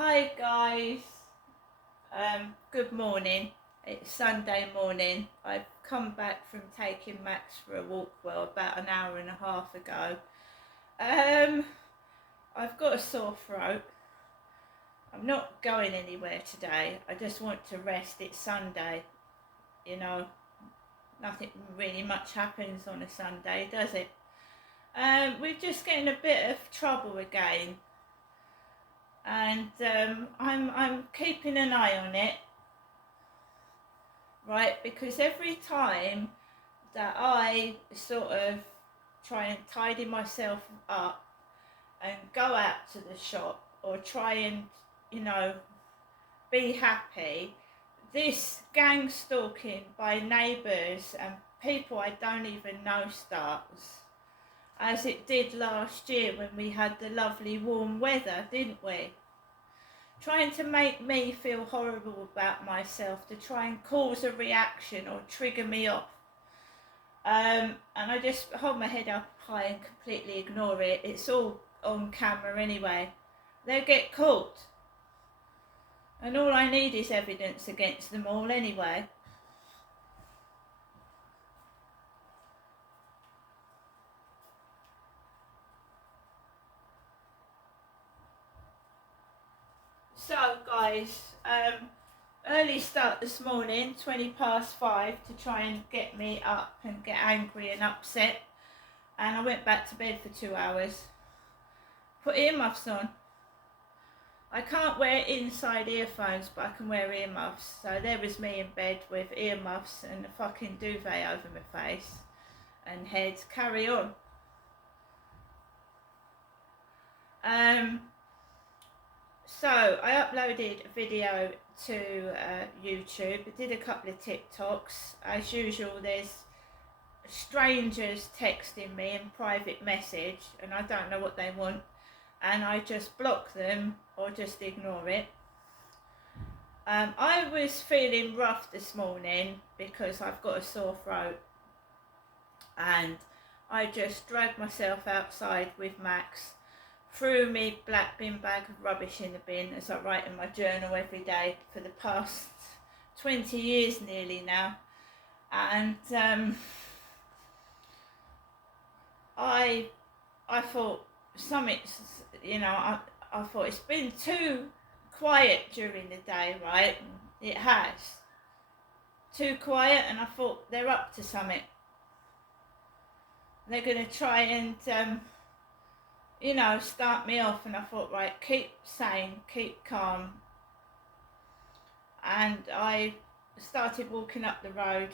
Hi guys, good morning. It's Sunday morning. I've come back from taking Max for a walk, well, about an hour and a half ago. I've got a sore throat. I'm not going anywhere today. I just want to rest. It's Sunday. You know, nothing really much happens on a Sunday, does it? We're just getting a bit of trouble again. And I'm keeping an eye on it, right? Because every time that I sort of try and tidy myself up and go out to the shop or try and, you know, be happy, this gang stalking by neighbours and people I don't even know starts, as it did last year when we had the lovely warm weather, didn't we? Trying to make me feel horrible about myself, to try and cause a reaction or trigger me off. And I just hold my head up high and completely ignore it. It's all on camera anyway. They'll get caught. And all I need is evidence against them all anyway. So guys, early start this morning, 5:20 to try and get me up and get angry and upset. And I went back to bed for 2 hours. Put earmuffs on. I can't wear inside earphones, but I can wear earmuffs. So there was me in bed with earmuffs and a fucking duvet over my face and head. Carry on. So I uploaded a video to YouTube. I did a couple of TikToks. As usual, there's strangers texting me in private message and I don't know what they want, and I just block them or just ignore it. I was feeling rough this morning because I've got a sore throat, and I just dragged myself outside with Max, threw me black bin bag of rubbish in the bin, as I write in my journal every day for the past 20 years nearly now. And I thought something's, you know, I thought it's been too quiet during the day, right? It has. Too quiet, and I thought they're up to something. They're going to try and, you know, start me off. And I thought, right, keep sane, keep calm. And I started walking up the road.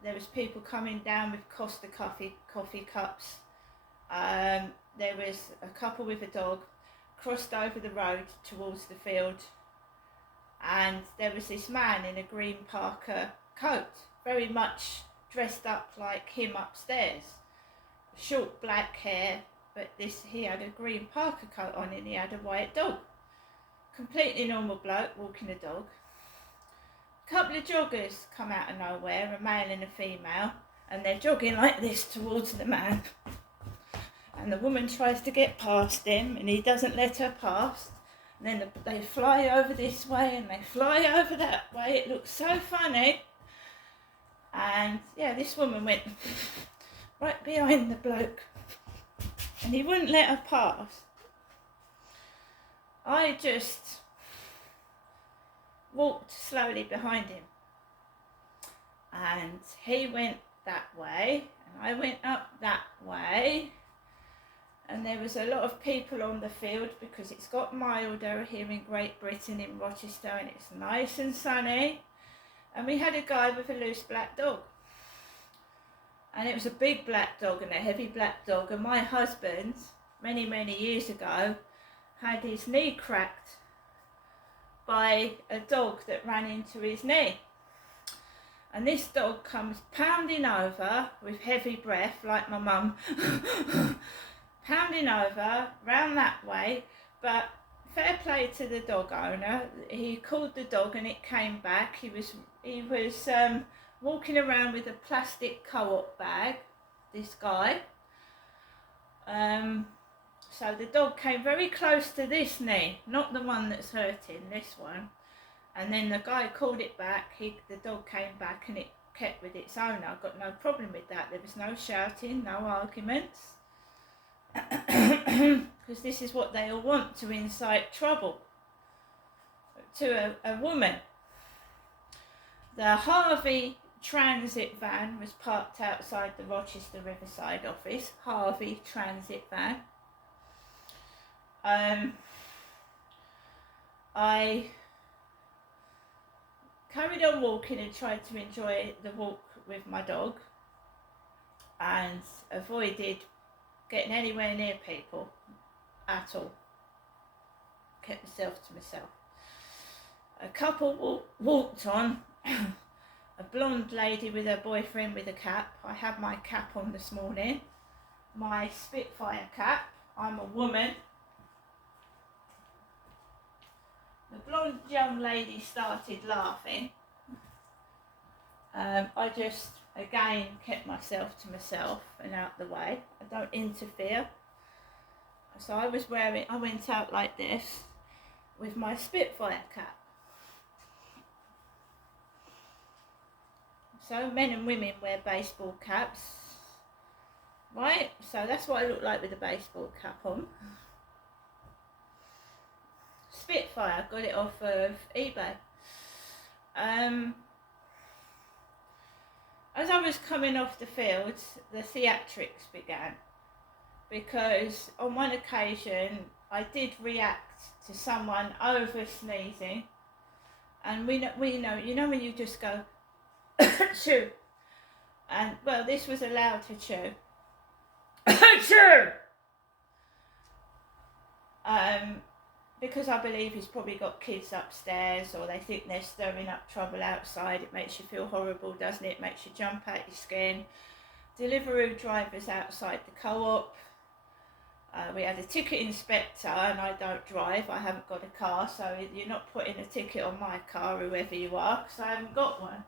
There was people coming down with Costa coffee cups. There was a couple with a dog, crossed over the road towards the field, and there was this man in a green Parker coat, very much dressed up like him upstairs. Short black hair, but he had a green Parker coat on and he had a white dog. Completely normal bloke walking a dog. A couple of joggers come out of nowhere, a male and a female, and they're jogging like this towards the man. And the woman tries to get past him and he doesn't let her pass. And then they fly over this way and they fly over that way. It looks so funny. And yeah, this woman went right behind the bloke and he wouldn't let her pass. I just walked slowly behind him, and he went that way and I went up that way, and there was a lot of people on the field because it's got milder here in Great Britain, in Rochester, and it's nice and sunny. And we had a guy with a loose black dog, and it was a big black dog and a heavy black dog. And my husband, many years ago, had his knee cracked by a dog that ran into his knee. And this dog comes pounding over with heavy breath, like my mum, pounding over round that way. But fair play to the dog owner, he called the dog and it came back. He was walking around with a plastic Co-op bag, this guy. So the dog came very close to this knee, not the one that's hurting, this one. And then the guy called it back, the dog came back and it kept with its owner. I got no problem with that. There was no shouting, no arguments. Because this is what they all want, to incite trouble to a woman. The Harvey transit van was parked outside the Rochester Riverside office. Harvey transit van. I carried on walking and tried to enjoy the walk with my dog and avoided getting anywhere near people at all. Kept myself to myself. A couple walked on. A blonde lady with her boyfriend with a cap. I had my cap on this morning. My Spitfire cap. I'm a woman. The blonde young lady started laughing. I just, again, kept myself to myself and out the way. I don't interfere. So I went out like this with my Spitfire cap. So men and women wear baseball caps, right? So that's what I look like with a baseball cap on. Spitfire, got it off of eBay. As I was coming off the field, the theatrics began, because on one occasion I did react to someone over sneezing, and we know when you just go chew, and well, this was allowed to chew. Chew. Because I believe he's probably got kids upstairs, or they think they're stirring up trouble outside. It makes you feel horrible, doesn't it? It makes you jump out your skin. Deliveroo drivers outside the co-op. We had a ticket inspector, and I don't drive. I haven't got a car, so you're not putting a ticket on my car, whoever you are, because I haven't got one.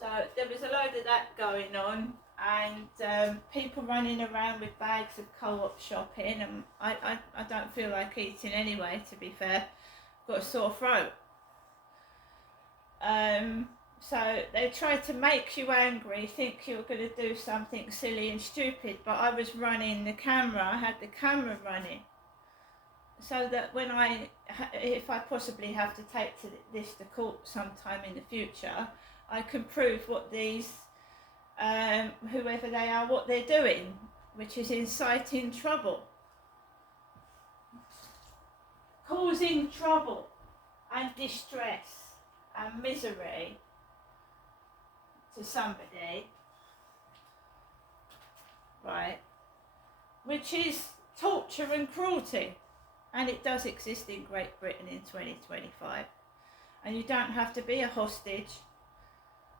So there was a load of that going on, and people running around with bags of co-op shopping, and I don't feel like eating anyway, to be fair. I've got a sore throat. So they try to make you angry, think you're going to do something silly and stupid, but I was running the camera, I had the camera running, so that if I possibly have to take this to court sometime in the future, I can prove what these, whoever they are, what they're doing, which is inciting trouble, causing trouble and distress and misery to somebody, right, which is torture and cruelty, and it does exist in Great Britain in 2025, and you don't have to be a hostage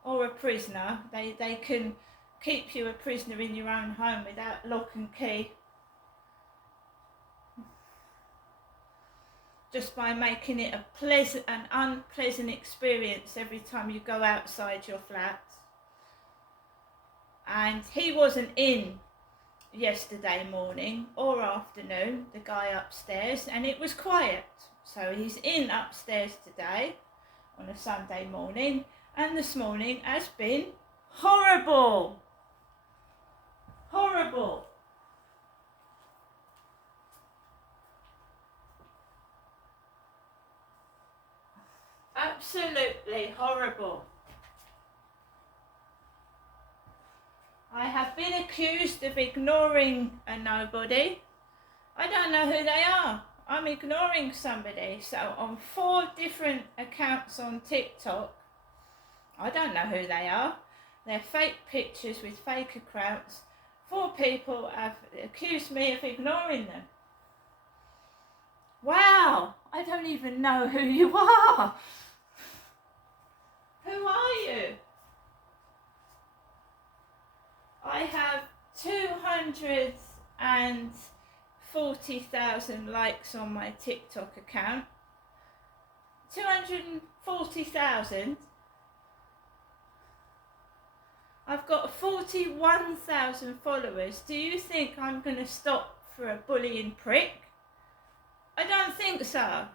or a prisoner. They can keep you a prisoner in your own home without lock and key, just by making it an unpleasant experience every time you go outside your flat. And he wasn't in yesterday morning or afternoon, the guy upstairs, and it was quiet. So he's in upstairs today on a Sunday morning, and this morning has been horrible. Horrible. Absolutely horrible. I have been accused of ignoring a nobody. I don't know who they are. I'm ignoring somebody. So on 4 different accounts on TikTok, I don't know who they are. They're fake pictures with fake accounts. 4 people have accused me of ignoring them. Wow, I don't even know who you are. Who are you? I have 240,000 likes on my TikTok account. 240,000. I've got 41,000 followers. Do you think I'm going to stop for a bullying prick? I don't think so.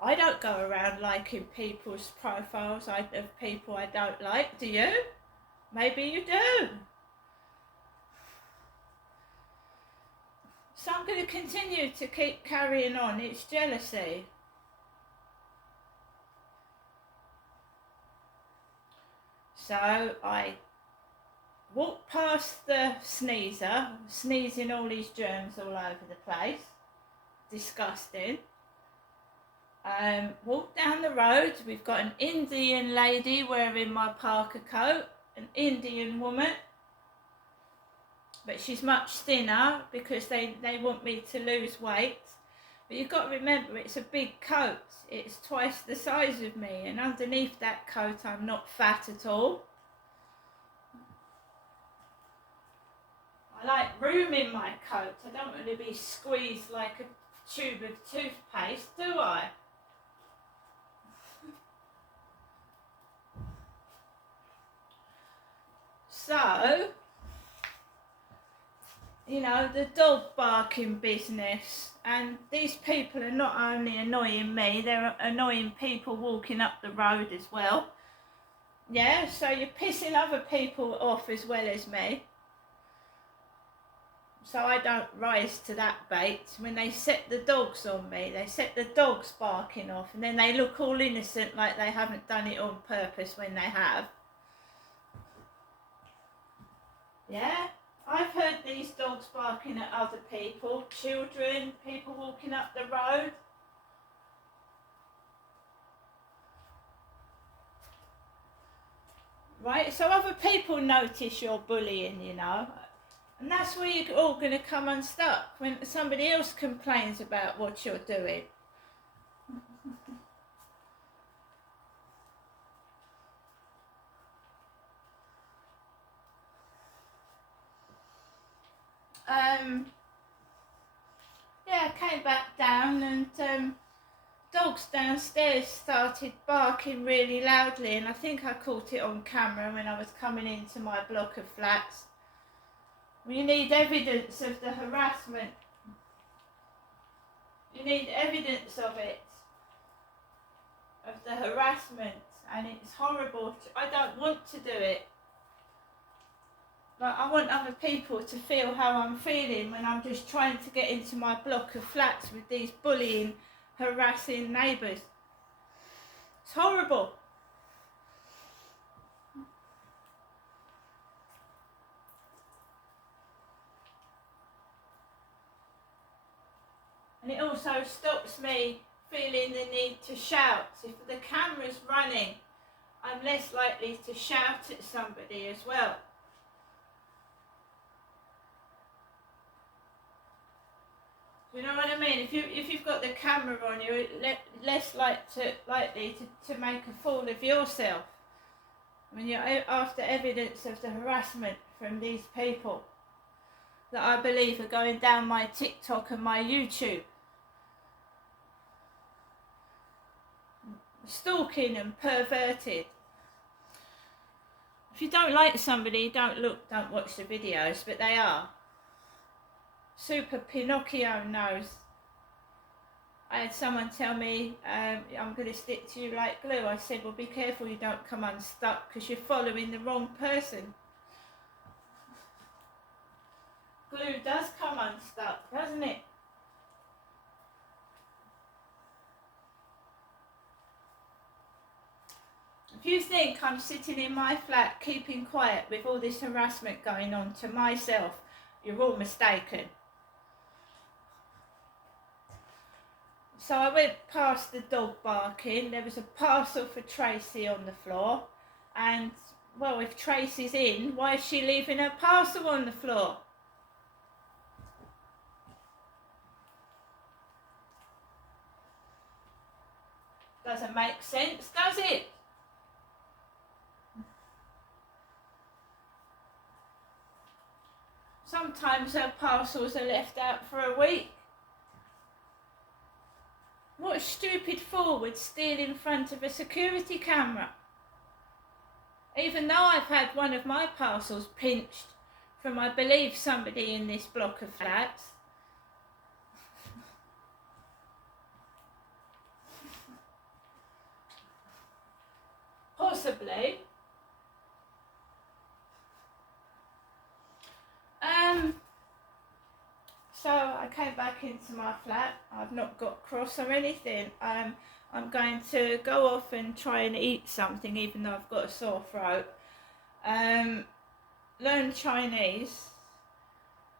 I don't go around liking people's profiles of people I don't like, do you? Maybe you do. So I'm going to continue to keep carrying on. It's jealousy. So I walked past the sneezer, sneezing all these germs all over the place. Disgusting. Walked down the road. We've got an Indian lady wearing my parka coat, an Indian woman. But she's much thinner because they want me to lose weight. But you've got to remember, it's a big coat. It's twice the size of me, and underneath that coat I'm not fat at all. I like room in my coat. I don't want to be squeezed like a tube of toothpaste, do I? So, you know, the dog barking business, and these people are not only annoying me, they're annoying people walking up the road as well. Yeah, so you're pissing other people off as well as me. So I don't rise to that bait. When they set the dogs on me, they set the dogs barking off, and then they look all innocent like they haven't done it on purpose when they have. Yeah, I've heard these dogs barking at other people, children, people walking up the road. Right, so other people notice you're bullying, you know. And that's where you're all going to come unstuck, when somebody else complains about what you're doing. Yeah, I came back down, and dogs downstairs started barking really loudly, and I think I caught it on camera when I was coming into my block of flats. You need evidence of the harassment. You need evidence of it, of the harassment, and it's horrible. I don't want to do it. But I want other people to feel how I'm feeling when I'm just trying to get into my block of flats with these bullying, harassing neighbours. It's horrible. And it also stops me feeling the need to shout. If the camera's running, I'm less likely to shout at somebody as well. You know what I mean? If you've got the camera on, you're less likely to make a fool of yourself when you're after evidence of the harassment from these people that I believe are going down my TikTok and my YouTube. Stalking and perverted. If you don't like somebody, don't watch the videos, but they are. Super Pinocchio nose. I had someone tell me, I'm going to stick to you like glue. I said, well, be careful you don't come unstuck because you're following the wrong person. Glue does come unstuck, doesn't it? If you think I'm sitting in my flat keeping quiet with all this harassment going on to myself, you're all mistaken. So I went past the dog barking. There was a parcel for Tracy on the floor. And, well, if Tracy's in, why is she leaving her parcel on the floor? Doesn't make sense, does it? Sometimes her parcels are left out for a week. a stupid fool would steal in front of a security camera? Even though I've had one of my parcels pinched from, I believe, somebody in this block of flats. Possibly. So I came back into my flat. I've not got cross or anything. I'm going to go off and try and eat something, even though I've got a sore throat. Learn Chinese.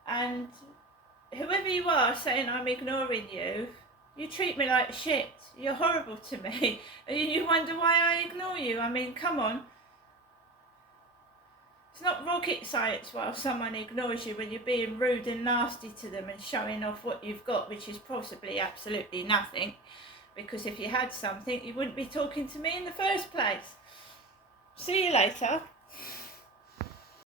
And whoever you are saying I'm ignoring you, you treat me like shit. You're horrible to me. You wonder why I ignore you. I mean, come on. It's not rocket science while someone ignores you when you're being rude and nasty to them and showing off what you've got, which is possibly absolutely nothing. Because if you had something, you wouldn't be talking to me in the first place. See you later.